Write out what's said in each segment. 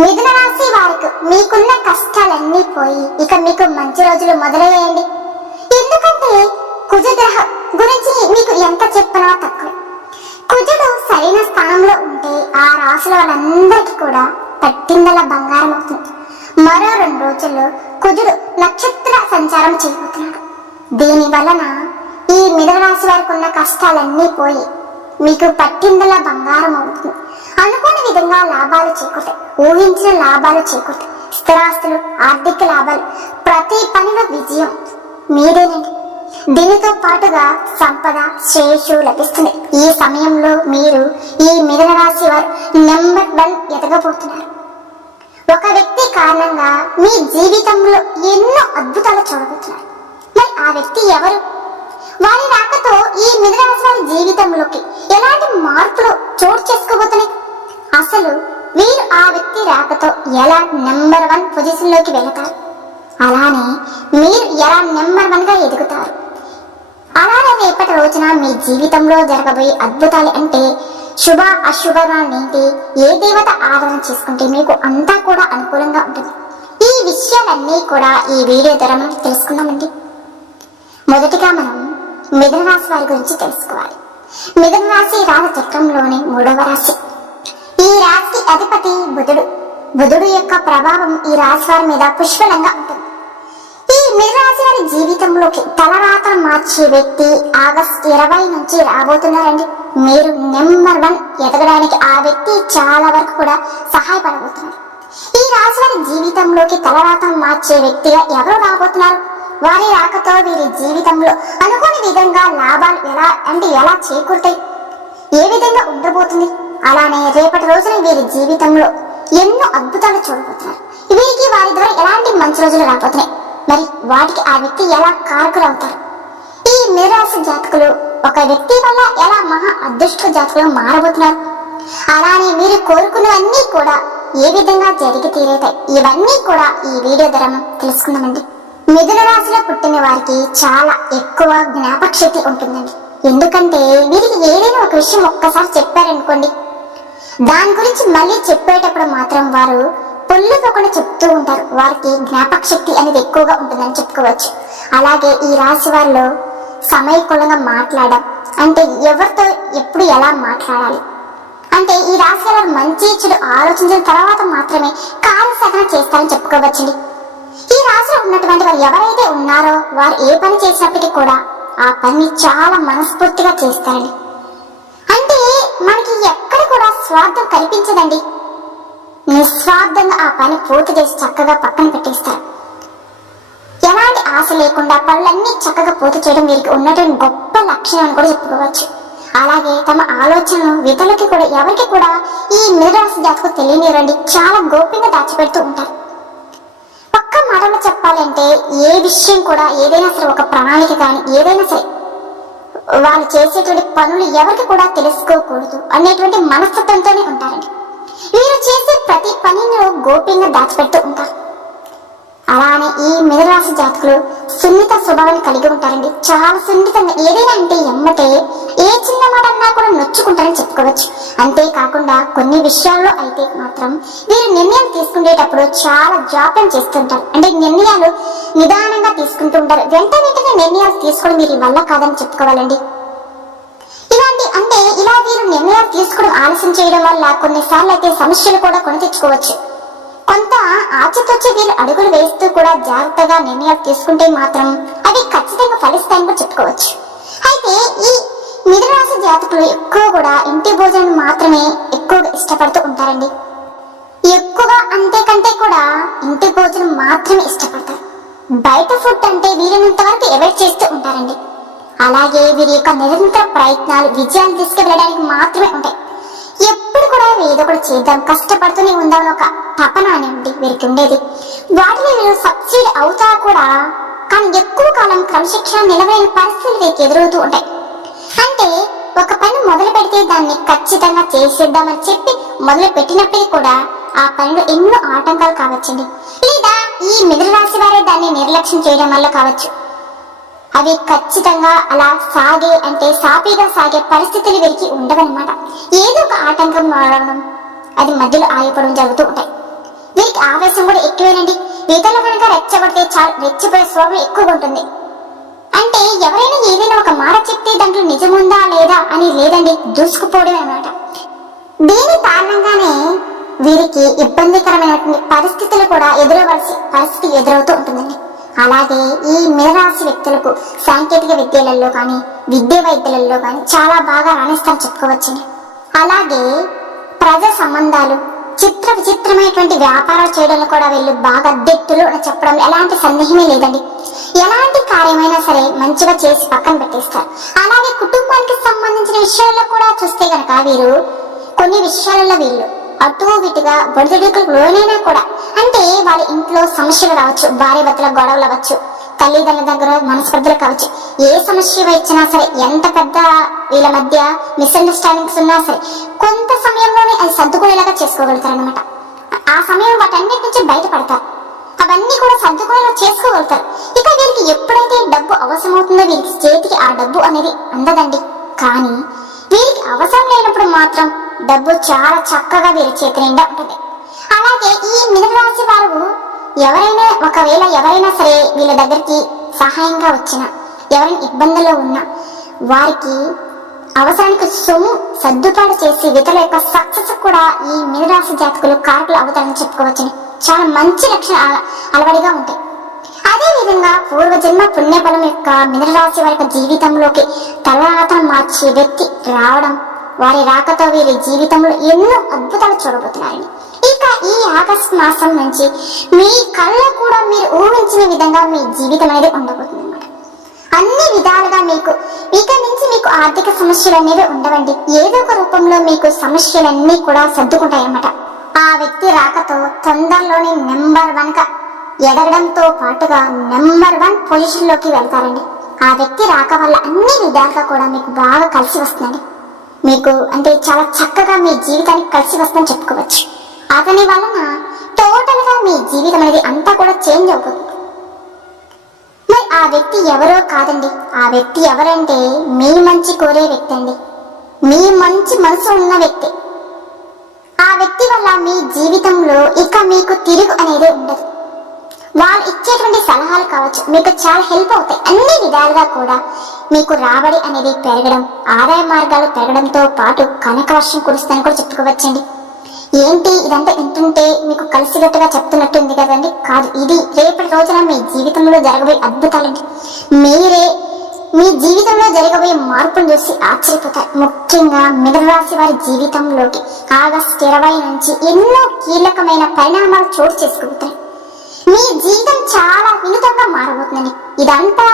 మిథున రాశి వారికి మీకున్న కష్టాలన్నీ పోయి ఇక మీకు మంచి రోజులు మొదలయ్యాయండి. ఎందుకంటే కుజగ్రహం గురించి మీకు ఎంత చెప్పినా తక్కువ. కుజుడు సరైన స్థానంలో ఉంటే ఆ రాశుల వాళ్ళందరికీ కూడా పట్టిందల బంగారం అవుతుంది. మరో 2 రోజుల్లో కుజుడు నక్షత్ర సంచారం చేయబోతున్నాడు. దీని వలన ఈ మిథున రాశి వారికి ఉన్న కష్టాలన్నీ పోయి మీకు పట్టిందల బంగారం అవుతుంది. అనుకోని విధంగా లాభాలు చేకూరుతాయి, ఊహించిన లాభాలు చేకూరుతాయి, స్థిరాస్తులు, ఆర్థిక లాభాలు, ప్రతి పనిలో విజయం మీరేనండి. దీనితో పాటుగా సంపద, శ్రేయస్సు లభిస్తుంది. ఈ సమయంలో మీరు ఈ మిథున రాశి వారు నెంబర్ 1 ఎదగబోతున్నారు. ఒక వ్యక్తి కారణంగా మీ జీవితంలో ఎన్నో అద్భుతాలు చూడబోతున్నారు. మరి ఆ వ్యక్తి ఎవరు? వారి రాకతో ఈ మిథున రాశి వారి జీవితంలోకి ఎలాంటి మార్పులు చోటు చేసుకోబోతున్నాయి? అసలు వీరు ఆ వ్యక్తి రాకతో ఎలా నెంబర్ 1 పొజిషన్ లోకి వెళతారు? అలానే మీరు ఎలా నెంబర్ 1 గా ఎదుగుతారు? అలానే రేపటి రోజున మీ జీవితంలో జరగబోయే అద్భుతాలు అంటే శుభ అశుభాలేంటి, ఏ దేవత ఆరాధన చేసుకుంటే మీకు అంతా కూడా అనుకూలంగా ఉంటుంది, ఈ విషయాలన్నీ కూడా ఈ వీడియో ద్వారా మనం తెలుసుకుందామండి. మొదటిగా మనం మిథున రాశి వారి గురించి తెలుసుకోవాలి. మిథున రాశి రాశి చక్రంలోని 3వ రాశి. ఈ రాశికి అధిపతి బుధుడు. బుధుడు యొక్క ప్రభావం ఈ రాశి వారి మీద పుష్కలంగా ఉంటుంది. ఈ మిథున రాశి వారి జీవితంలోకి తలరాత మార్చే వ్యక్తి ఆగస్టు 20 నుంచి రాబోతున్నారండి. మీరు నెంబర్ 1 ఎదగడానికి ఆ వ్యక్తి చాలా వరకు కూడా సహాయపడబోతున్నారు. ఈ రాశి వారి జీవితంలోకి తలరాత మార్చే వ్యక్తిగా ఎవరు రాబోతున్నారు? వారి రాకతో వీరి జీవితంలో అనుకోని విధంగా లాభాలు ఎలా చేకూరుతాయి, ఏ విధంగా ఉండబోతుంది? అలానే రేపటి రోజున వీరి జీవితంలో ఎన్నో అద్భుతాలు చూడబోతున్నారు. వీరికి వారి ద్వారా ఎలాంటి మంచి రోజులు రాబోతున్నాయి, మరి వాటికి ఆ వ్యక్తి ఎలా కారకులు అవుతారు? ఈ మిథున రాశి జాతకులు ఒక వ్యక్తి వల్ల ఎలా మహా అదృష్ట జాతకులు మారబోతున్నారు? అలానే మీరు కోరుకున్నవన్నీ కూడా ఏ విధంగా జరిగి తీరేతాయి, ఇవన్నీ కూడా ఈ వీడియో ద్వారా మనం తెలుసుకుందామండి. మిథున రాశిలో పుట్టిన వారికి చాలా ఎక్కువ జ్ఞాపక శక్తి ఉంటుందండి. ఎందుకంటే వీరికి ఏదైనా ఒక విషయం ఒక్కసారి చెప్పారనుకోండి, దాని గురించి మళ్ళీ చెప్పేటప్పుడు మాత్రం వారు పొల్లుపోకుండా చెప్తూ ఉంటారు. వారికి జ్ఞాపక శక్తి అనేది ఎక్కువగా ఉంటుందని చెప్పుకోవచ్చు. అలాగే ఈ రాశి వారిలో సమయకులంగా మాట్లాడడం అంటే ఎవరితో ఎప్పుడు ఎలా మాట్లాడాలి అంటే ఈ రాశి వారు మంచి చెడు ఆలోచించిన తర్వాత మాత్రమే కార్యసాధన చేస్తారని చెప్పుకోవచ్చండి. ఈ రాశిలో ఉన్నటువంటి వారు ఎవరైతే ఉన్నారో వారు ఏ పని చేసినప్పటికీ కూడా ఆ పని చాలా మనస్ఫూర్తిగా చేస్తారండి. అంటే మనకి ఎక్కడ కూడా స్వార్థం కనిపించదండి. నిస్వార్థంగా ఆ పని పూర్తి చేసి చక్కగా పక్కన పెట్టేస్తారు. ఎలాంటి ఆశ లేకుండా పనులన్నీ చక్కగా పూర్తి చేయడం వీరికి ఉన్నటువంటి గొప్ప లక్షణం అని కూడా చెప్పుకోవచ్చు. అలాగే తమ ఆలోచనలు ఇతరులకి కూడా ఎవరికి కూడా ఈ మిథున రాశి జాతకు తెలియనివ్వండి, చాలా గోప్యంగా దాచిపెడుతూ ఉంటారు. మాటలు చెప్పాలంటే ఏ విషయం కూడా ఏదైనా సరే ఒక ప్రణాళిక కానీ ఏదైనా సరే వాళ్ళు చేసేటువంటి పనులు ఎవరికి కూడా తెలుసుకోకూడదు అనేటువంటి మనస్తత్వంతోనే ఉంటారండి. వీరు చేసే ప్రతి పనిని గోప్యంగా దాచిపెడుతూ ఉంటారు. అలానే ఈ మిథున రాశి జాతకులు సున్నిత స్వభావాన్ని కలిగి ఉంటారండి. చాలా సున్నితంగా ఏదైనా అంటే ఎమ్మటే ఏ చిన్న మాట అన్నా కూడా నొచ్చుకుంటారని చెప్పుకోవచ్చు. అంతేకాకుండా కొన్ని విషయాల్లో అయితే మాత్రం వీరు నిర్ణయాలు తీసుకునేటప్పుడు చాలా జాప్యం చేస్తుంటారు. అంటే నిర్ణయాలు నిదానంగా తీసుకుంటూ ఉంటారు. వెంటనే నిర్ణయాలు తీసుకోవడం వీరి వల్ల కాదని చెప్పుకోవాలండి. ఇలా వీరు నిర్ణయాలు తీసుకోవడం ఆలస్యం చేయడం వల్ల కొన్నిసార్లు అయితే సమస్యలు కూడా కొని తెచ్చుకోవచ్చు. కొంత ఆచితూచి వీరు అడుగులు వేస్తూ కూడా జాగ్రత్తగా నిర్ణయాలు తీసుకుంటే మాత్రం అవి ఖచ్చితంగా ఫలిస్తాయని కూడా చెప్పుకోవచ్చు. అయితే ఈ మిథున రాశి జాతకులు ఎక్కువ కూడా ఇంటి భోజనం మాత్రమే ఎక్కువగా ఇష్టపడుతూ ఉంటారండి. ఎక్కువగా అంతేకంటే కూడా ఇంటి భోజనం మాత్రమే ఇష్టపడతారు. బయట ఫుడ్ అంటే వీరినంత వరకు అవాయిడ్ చేస్తూ ఉంటారండి. అలాగే వీరి యొక్క నిరంతర ప్రయత్నాలు విజయాలు తీసుకువెళ్ళడానికి మాత్రమే ఉంటాయి. ఎప్పుడు కూడా ఏదో కూడా చేద్దాం, కష్టపడుతూనే ఉందామని ఒక తపన అనేది వీరికి ఉండేది. వాటిని వీరు సక్సీడ్ అవుతా కూడా, కానీ ఎక్కువ కాలం క్రమశిక్షణ నిలబడిన పరిస్థితులు వీరికి ఎదురవుతూ ఉంటాయి. అంటే ఒక పని మొదలు పెడితే దాన్ని ఖచ్చితంగా చేసేద్దామని చెప్పి మొదలు పెట్టినప్పటికీ కూడా ఆ పనిలో ఎన్నో ఆటంకాలు కావచ్చండి. లేదా ఈ మిథున రాశి వారే దాన్ని నిర్లక్ష్యం చేయడం వల్ల కావచ్చు. అవి ఖచ్చితంగా అలా సాఫీగా సాగే పరిస్థితులు వీరికి ఉండవన్నమాట. ఏదో ఒక ఆటంకం రావడం, అది మధ్యలో ఆగిపోవడం జరుగుతూ ఉంటాయి. ఎక్కువేనండి. ఇతరులు కనుక రెచ్చగొడితే చాలు రెచ్చిపోయే స్వభావం ఎక్కువగా ఉంటుంది. అంటే ఎవరైనా ఏదైనా ఒక మాట చెప్తే దాంట్లో నిజముందా లేదా అని లేదండి, దూసుకుపోవడం అన్నమాట. దీని కారణంగానే వీరికి ఇబ్బందికరమైనటువంటి పరిస్థితులు కూడా ఎదురవలసి పరిస్థితి ఎదురవుతూ ఉంటుందండి. అలాగే ఈ మీనరాశి వ్యక్తులకు సాంకేతిక విద్యలలో కానీ విద్య వైద్యులలో కానీ చాలా బాగా రాణిస్తారని చెప్పుకోవచ్చండి. అలాగే ప్రజా సంబంధాలు, చిత్ర విచిత్రమైనటువంటి వ్యాపారాలు చేయడంలో కూడా వీళ్ళు బాగా దిట్టులు అని చెప్పడం ఎలాంటి సందేహమే లేదండి. ఎలాంటి కార్యమైనా సరే మంచిగా చేసి పక్కన పెట్టేస్తారు. అలాగే కుటుంబానికి సంబంధించిన విషయాల్లో కూడా చూస్తే గనక వీరు కొన్ని విషయాలలో వీళ్ళు అటు ఇటుగా బొడిదడుకులకు లోనైనా కూడా, అంటే వాళ్ళ ఇంట్లో సమస్యలు రావచ్చు, భార్య భర్తల గొడవలు అవ్వచ్చు, తల్లిదండ్రుల దగ్గర మనస్పర్ధలు కావచ్చు, ఏ సమస్య వచ్చినా సరే, ఎంత పెద్ద వీళ్ళ మధ్య మిస్అండర్స్టాండింగ్స్ ఉన్నా సరే కొంత సమయంలోనే అది సర్దుకునేలాగా చేసుకోగలుగుతారు అనమాట. ఆ సమయం వాటన్నిటి నుంచి బయటపడతారు, అవన్నీ కూడా సర్దుకునేలా చేసుకోగలుగుతారు. ఇక వీరికి ఎప్పుడైతే డబ్బు అవసరం అవుతుందో వీరికి చేతికి ఆ డబ్బు అనేది అందదండి. కానీ వీరికి అవసరం లేనప్పుడు మాత్రం డబ్బు చాలా చక్కగా వీరి చేతి నిండా ఉంటుంది. అలాగే ఈ మీనరాశి వారు ఎవరైనా సరే వీళ్ళ దగ్గరికి సహాయంగా వచ్చిన, ఎవరైనా ఇబ్బందుల్లో ఉన్నా వారికి అవసరానికి సొమ్ము సర్దుబాటు చేసి ఇతరుల యొక్క సక్సెస్ కూడా ఈ మీనరాశి జాతకులు కారకులు అవుతారని చెప్పుకోవచ్చని. చాలా మంచి లక్షణాలు అలవడిగా ఉంటాయి. అదే విధంగా పూర్వజన్మ పుణ్యఫలం యొక్క మీనరాశి వారి జీవితంలోకి తలరాతను మార్చే వ్యక్తి రావడం, వారి రాకతో వీరి జీవితంలో ఎన్నో అద్భుతాలు చూడబోతున్నారని. ఇక ఈ ఆగస్టు మాసం నుంచి మీ కళ్ళ కూడా మీరు ఊహించిన విధంగా మీ జీవితం అనేది ఉండబోతుంది అన్నమాట. అన్ని విధాలుగా మీకు ఇక నుంచి మీకు ఆర్థిక సమస్యలు అనేవి ఉండవండి. ఏదో ఒక రూపంలో మీకు సమస్యలన్నీ కూడా సర్దుకుంటాయన్నమాట. ఆ వ్యక్తి రాకతో తొందరలోనే నెంబర్ 1 గా ఎదగడంతో పాటుగా నెంబర్ 1 పొజిషన్ లోకి వెళ్తారండి. ఆ వ్యక్తి రాక వల్ల అన్ని విధాలుగా కూడా మీకు బాగా కలిసి వస్తుందండి. మీకు అంటే చాలా చక్కగా మీ జీవితానికి కలిసి వస్తుందని చెప్పుకోవచ్చు. అతని వలన టోటల్ గా మీ జీవితం అనేది అంతా కూడా చేంజ్ అవుతుంది. మరి ఆ వ్యక్తి ఎవరో కాదండి, ఆ వ్యక్తి ఎవరంటే మీ మంచి కోరే వ్యక్తి అండి, మీ మంచి మనసు ఉన్న వ్యక్తి. ఆ వ్యక్తి వల్ల మీ జీవితంలో ఇక మీకు తిరుగు అనేది ఉండదు. వాళ్ళు ఇచ్చేటువంటి సలహాలు కావచ్చు మీకు చాలా హెల్ప్ అవుతాయి. అన్ని విధాలుగా కూడా మీకు రాబడి అనేది పెరగడం, ఆదాయ మార్గాలు పెరగడంతో పాటు కనక వర్షం కురుస్తుందని కూడా చెప్పుకోవచ్చండి. ఏంటి ఇదంతా వింటుంటే మీకు కలిసిగట్టుగా చెప్తున్నట్టుంది కదండి? కాదు, ఇది రేపటి రోజున మీ జీవితంలో జరగబోయే అద్భుతాలండి. మీరే మీ జీవితంలో జరగబోయే మార్పును చూసి ఆశ్చర్యపోతారు. ముఖ్యంగా మిథునరాశి వారి జీవితంలోకి ఆగస్టు 20 నుంచి ఎన్నో కీలకమైన పరిణామాలు చోటు చేసుకుంటాయి. మీ జీవితం చాలా వినూతంగా మారబోతుందండి. ఇదంతా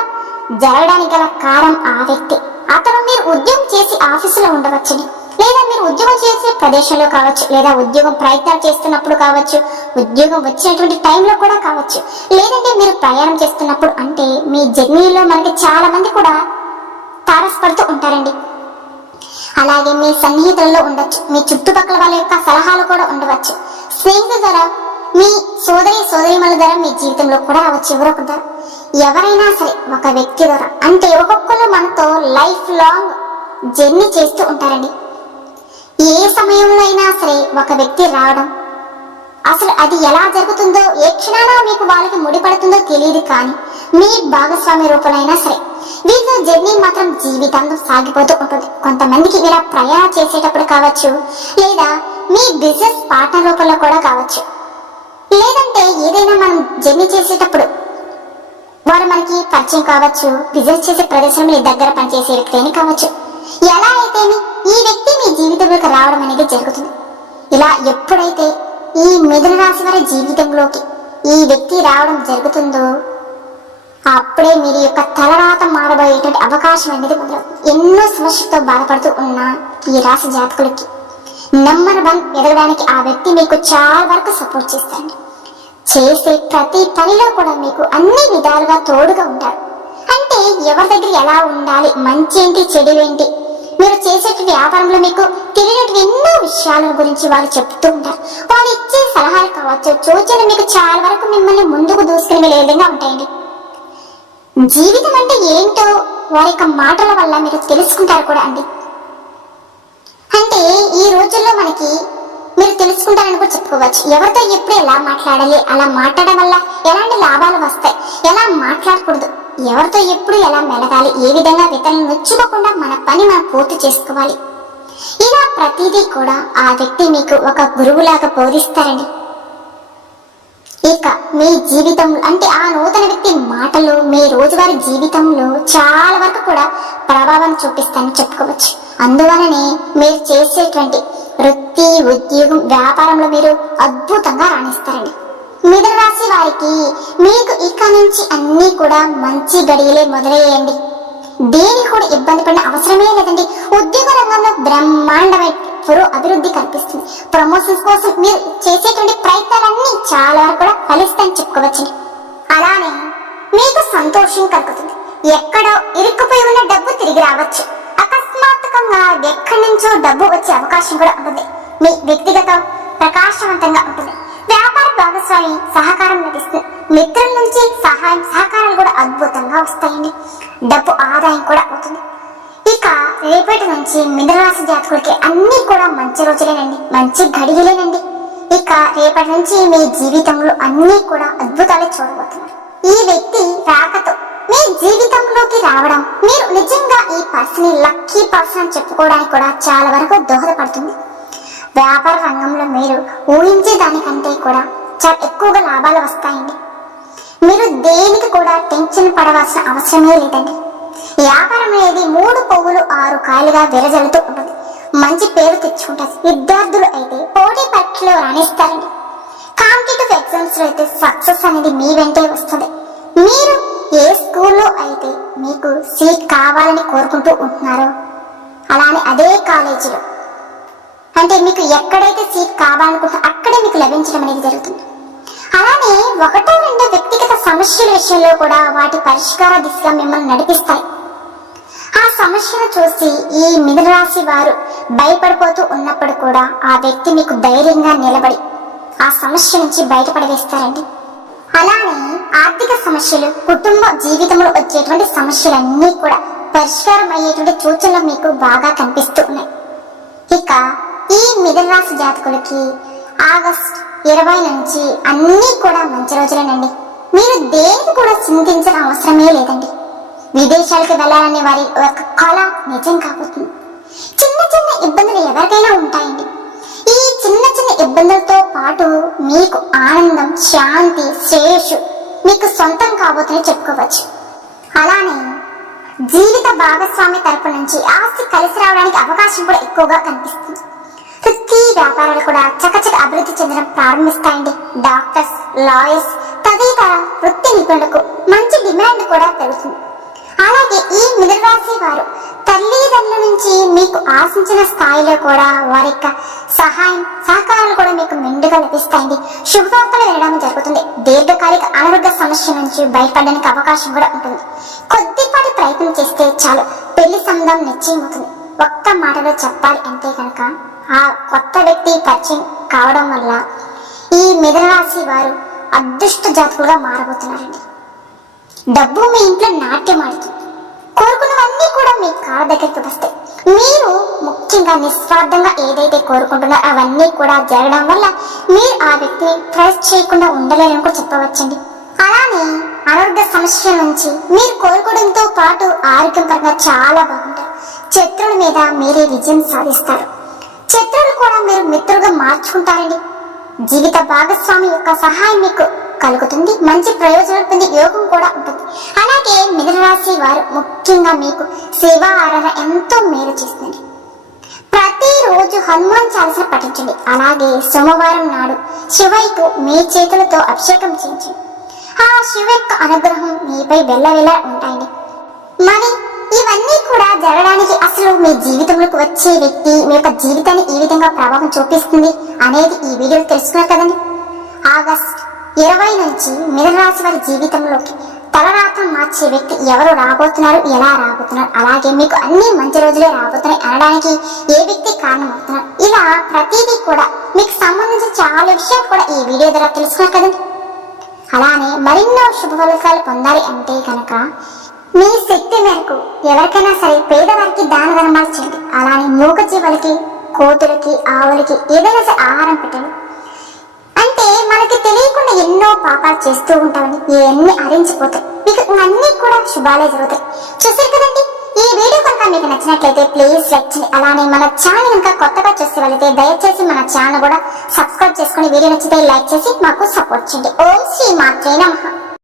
జరగడానికి గల కారణం ఆ వ్యక్తి. అతను మీరు ఉద్యోగం చేసి ఆఫీసులో ఉండవచ్చండి, లేదా మీరు ఉద్యోగం చేసే ప్రదేశంలో కావచ్చు, లేదా ఉద్యోగం ప్రయత్నాలు చేస్తున్నప్పుడు కావచ్చు, ఉద్యోగం వచ్చినటువంటి టైంలో కూడా కావచ్చు, లేదంటే మీరు ప్రయాణం చేస్తున్నప్పుడు. అంటే మీ జర్నీలో మనకి చాలా మంది కూడా తారసపడుతూ ఉంటారండి. అలాగే మీ సన్నిహితులలో ఉండొచ్చు, మీ చుట్టుపక్కల వాళ్ళ యొక్క సలహాలు కూడా ఉండవచ్చు, స్నేహితుల ద్వారా, మీ సోదరీమణుల ద్వారా మీ జీవితంలో కూడా రావచ్చు. ఎవరైనా సరే ఒక వ్యక్తి ద్వారా, అంటే ఒక్కొక్కరు మనతో లైఫ్ లాంగ్ జర్నీ చేస్తూ ఉంటారండి. ఏ సమయంలో అయినా సరే ఒక వ్యక్తి రావడం, అసలు అది ఎలా జరుగుతుందో, ఏ క్షణాన మీకు వాళ్ళకి ముడిపడుతుందో తెలియదు. కానీ మీ భాగస్వామి రూపంలో అయినా సరే వీళ్ళ జర్నీ మాత్రం జీవితాంతం సాగిపోతూ ఉంటుంది. కొంతమందికి ఇలా ప్రయాణం చేసేటప్పుడు కావచ్చు, లేదా మీ బిజినెస్ పార్ట్నర్ రూపంలో కూడా కావచ్చు, లేదంటే ఏదైనా మనం జర్నీ చేసేటప్పుడు వారు మనకి పరిచయం కావచ్చు, బిజినెస్ చేసే ప్రదేశంలో మీ దగ్గర పనిచేసే వ్యక్తి అయినా కావచ్చు. ఎలా అయితేనే ఈ వ్యక్తి మీ జీవితంలోకి రావడం అనేది జరుగుతుంది. ఇలా ఎప్పుడైతే ఈ మిథున రాశి వారి జీవితంలోకి ఈ వ్యక్తి రావడం జరుగుతుందో అప్పుడే మీరు యొక్క తలరాత మారబోయేటువంటి అవకాశం అనేది మొదలవుతుంది. ఎన్నో సమస్యలతో బాధపడుతూ ఉన్న ఈ రాశి జాతకులకి నెంబర్ 1 ఎదగడానికి ఆ వ్యక్తి మీకు చాలా వరకు సపోర్ట్ చేస్తారండి. చేసే ప్రతి పనిలో కూడా మీకు అన్ని విధాలుగా తోడుగా ఉంటారు. అంటే ఎవరి దగ్గర ఎలా ఉండాలి, మంచి ఏంటి, చెడు ఏంటి, మీరు చేసేటువంటి వ్యాపారంలో మీకు తెలియనటువంటి ఎన్నో విషయాల గురించి వాళ్ళు చెప్తూ ఉంటారు. వాళ్ళు ఇచ్చే సలహాలు కావచ్చు, సూచనలు మీకు చాలా వరకు మిమ్మల్ని ముందుకు దూసుకుని వెళ్ళే విధంగా ఉంటాయండి. జీవితం అంటే ఏంటో వారి యొక్క మాటల వల్ల మీరు తెలుసుకుంటారు కూడా అండి. అంటే ఈ రోజుల్లో మనకి మీరు తెలుసుకుంటారని కూడా చెప్పుకోవచ్చు. ఎవరితో ఎప్పుడు ఎలా మాట్లాడాలి, అలా మాట్లాడడం వల్ల ఎలాంటి లాభాలు వస్తాయి, ఎలా మాట్లాడకూడదు, ఎవరితో ఎప్పుడు ఎలా మెలగాలి, ఏ విధంగా ఇతరులను మెచ్చుకోకుండా మన పని మనం పూర్తి చేసుకోవాలి, ఇలా ప్రతిదీ కూడా ఆ వ్యక్తి మీకు ఒక గురువులాగా బోధిస్తారండి. ఇక మీ జీవితంలో అంటే ఆ నూతన వ్యక్తి మాటలు మీ రోజువారీ జీవితంలో చాలా వరకు కూడా ప్రభావం చూపిస్తానని చెప్పుకోవచ్చు. అందువలనే మీరు చేసేటువంటి వృత్తి, ఉద్యోగం, వ్యాపారంలో మీరు అద్భుతంగా రాణిస్తారండి. మిథున రాశి వారికి మీకు ఇక నుంచి అన్నీ కూడా మంచి గడియలే మొదలయ్యండి. దేనికి కూడా ఇబ్బంది పడిన అవసరమే లేదండి. ఉద్యోగ రంగంలో బ్రహ్మాండమైన అభివృద్ధి కనిపిస్తుంది. ప్రమోషన్స్ కోసం మీరు చేసేటువంటి ప్రయత్నాలన్నీ చాలా వరకు కూడా ఫలిస్తాయని చెప్పుకోవచ్చండి. అలానే మీకు సంతోషం కలుగుతుంది. ఎక్కడో ఇరుక్కుపోయి ఉన్న డబ్బు తిరిగి రావచ్చు. అకస్మాత్తుగా ఎక్కడి నుంచో డబ్బు వచ్చే అవకాశం కూడా ఉంటుంది. మీ వ్యక్తిగతం ప్రకాశవంతంగా ఉంటుంది. వ్యాపార భాగస్వామి సహకారం లభిస్తుంది. మిత్రుల నుంచి సహాయం సహకారాలు కూడా అద్భుతంగా వస్తాయండి. డబ్బు ఆదాయం కూడా అవుతుంది. ఇక రేపటి నుంచి మిథున రాశి జాతకులకి అన్ని కూడా మంచి రోజులేనండి, మంచి గడియలేనండి. ఇక రేపటి నుంచి మీ జీవితంలో అన్ని కూడా అద్భుతాలు చూడబోతున్నారు. ఈ వ్యక్తి రాకతో మీ జీవితంలోకి రావడం మీరు నిజంగా ఈ పర్సన్ లక్కీ పర్సన్ అని చెప్పుకోవడానికి కూడా చాలా వరకు దోహదపడుతుంది. వ్యాపార రంగంలో మీరు ఊహించే దానికంటే కూడా చాలా ఎక్కువగా లాభాలు వస్తాయండి. మీరు దేనికి కూడా టెన్షన్ పడవలసిన అవసరమే లేదండి. వ్యాపారం అనేది 3 పువ్వులు 6 కాయలుగా విరజల్లుతూ ఉంటుంది. మంచి పేరు తెచ్చుకుంటారు. విద్యార్థులు అయితే పోటీ పరీక్షలో రాణిస్తారండి. కాంపిటేటివ్ ఎగ్జామ్స్ లో అయితే సక్సెస్ అనేది మీ వెంటే వస్తుంది. మీరు ఏ స్కూల్లో అయితే మీకు సీట్ కావాలని కోరుకుంటూ ఉంటున్నారో అలానే అదే కాలేజీలో అంటే మీకు ఎక్కడైతే సీట్ కావాలనుకుంటున్నా అక్కడే మీకు లభించడం అనేది జరుగుతుంది. అలానే 1-2 వ్యక్తిగత సమస్యల విషయంలో కూడా వాటి పరిష్కార దిశగా మిమ్మల్ని నడిపిస్తాయి. ఆ సమస్యను చూసి ఈ మిథున రాశి వారు భయపడిపోతూ ఉన్నప్పుడు కూడా ఆ వ్యక్తి మీకు ధైర్యంగా నిలబడి ఆ సమస్య నుంచి బయటపడవేస్తారండి. అలానే ఆర్థిక సమస్యలు, కుటుంబ జీవితంలో వచ్చేటువంటి సమస్యలన్నీ కూడా పరిష్కారం అయ్యేటువంటి సూచనలు మీకు బాగా కనిపిస్తూ ఉన్నాయి. ఇక ఈ మిథున రాశి జాతకులకి ఆగస్టు 20 నుంచి అన్నీ కూడా మంచి రోజులేనండి. మీరు దేనికి కూడా చింతించిన అవసరమే లేదండి. విదేశాలకు వెళ్ళాలనే వారి ఒక కళ నిజం కాబోతుంది. చిన్న చిన్న ఇబ్బందులు ఎవరికైనా ఉంటాయండి. ఈ చిన్న చిన్న ఇబ్బందులతో పాటు మీకు ఆనందం, శాంతి, శ్రేయస్సు మీకు సొంతం కాబోతుందని చెప్పుకోవచ్చు. అలానే జీవిత భాగస్వామి తరపు నుంచి ఆస్తి కలిసి రావడానికి అవకాశం కూడా ఎక్కువగా కనిపిస్తుంది. వృత్తి వ్యాపారాలు కూడా చకచక అభివృద్ధి చెందడం ప్రారంభిస్తాయండి. డాక్టర్స్, లాయర్స్ తదితర వృత్తి నిపుణులకు మంచి డిమాండ్ కూడా పెరుగుతుంది. అలాగే ఈ మిథున రాశి వారు తల్లిదండ్రుల నుంచి మీకు ఆశించిన స్థాయిలో కూడా వారి యొక్క సహాయం సహకారాలు కూడా మీకు మెండుగా లభిస్తాయండి. శుభవార్తలు వినడం జరుగుతుంది. దీర్ఘకాలిక అనారోగ్య సమస్య నుంచి బయటపడడానికి అవకాశం కూడా ఉంటుంది. కొద్దిపాటి ప్రయత్నం చేస్తే చాలు పెళ్లి సంబంధం నిశ్చయం అవుతుంది. ఒక్క మాటలో చెప్పాలి అంటే కనుక ఆ కొత్త వ్యక్తి పరిచయం కావడం వల్ల ఈ మిథున రాశి వారు అదృష్ట జాతకులుగా మారబోతున్నారండి. డబ్బు మీ ఇంట్లో నాట్యం ఆడుతుంది. కోరుకున్నవన్నీ కూడా మీ కాళ్ళ దగ్గరికి వస్తాయి. మీరు ముఖ్యంగా నిస్వార్థంగా ఏదైతే కోరుకుంటున్నారో అవన్నీ కూడా జరగడం వల్ల మీరు ఆ వ్యక్తిని ట్రస్ట్ చేయకుండా ఉండలేరని కూడా చెప్పవచ్చండి. అలానే అనారోగ్య సమస్య నుంచి మీరు కోరుకోవడంతో పాటు ఆరోగ్యం పరంగా చాలా బాగుంటారు. శత్రువుల మీద మీరే విజయం సాధిస్తారు. శత్రువులు కూడా మీరు మిత్రులుగా మార్చుకుంటారండి. జీవిత భాగస్వామి యొక్క సహాయం మీకు కలుగుతుంది. మంచి ప్రయోజనం పొందే యోగం కూడా ఉంటుంది. అలాగే మిథున రాశి వారు ముఖ్యంగా మీకు సేవా ఆరాధన ఎంతో మేలు చేస్తుంది. ప్రతిరోజు హనుమాన్ చాలీసా పఠించండి. అలాగే సోమవారం నాడు శివయ్యకు మీ చేతులతో అభిషేకం చేయించండి. ఆ శివ యొక్క అనుగ్రహం మీపై వెళ్ళవేలా ఉంటాయండి. మరి ఇవన్నీ కూడా జరగడానికి అసలు మీ జీవితంలోకి వచ్చే వ్యక్తి మీ యొక్క జీవితాన్ని ఏ విధంగా ప్రభావం చూపిస్తుంది అనేది ఈ వీడియోలో తెలుసుకున్నారు కదండి. ఆగస్టు 20 నుంచి మిథున రాశి వారి జీవితంలోకి తలరాత మార్చే వ్యక్తి ఎవరు రాబోతున్నారు, ఎలా రాబోతున్నారు, అలాగే మీకు అన్ని మంచి రోజులే రాబోతున్నాయి అనడానికి ఏ వ్యక్తి కారణమవుతున్నారు, ఇలా ప్రతిదీ కూడా మీకు సంబంధించిన చాలా విషయాలు కూడా ఈ వీడియో ద్వారా తెలుసుకున్నారు కదండి. అలానే మరెన్నో శుభ ఫలితాలు పొందాలి అంటే కనుక మీ శక్తి మేరకు ఎవరికైనా సరే పేదవారికి దాన ధర్మాలు చేయండి. అలానే మూగ జీవులకి కోతులకి, ఆవులకి ఏదైనా సరే ఆహారం పెట్టండి. అంటే మనకి తెలియకుండా ఎన్నో పాపాలు చేస్తూ ఉంటామని ఇవన్నీ హరించిపోతాయి. మీకు అన్నీ కూడా శుభాలే జరుగుతాయి. చూసారు కదండి, ఈ వీడియో కనుక మీకు నచ్చినట్లయితే ప్లీజ్ లైక్ చేయండి. అలానే మన ఛానల్ ఇంకా కొత్తగా చూసే వాళ్ళైతే దయచేసి మన ఛానల్ కూడా సబ్స్క్రైబ్ చేసుకుని వీడియో నచ్చితే లైక్ చేసి మాకు సపోర్ట్ చేయండి. ఓం శ్రీ మాత్రే నమః.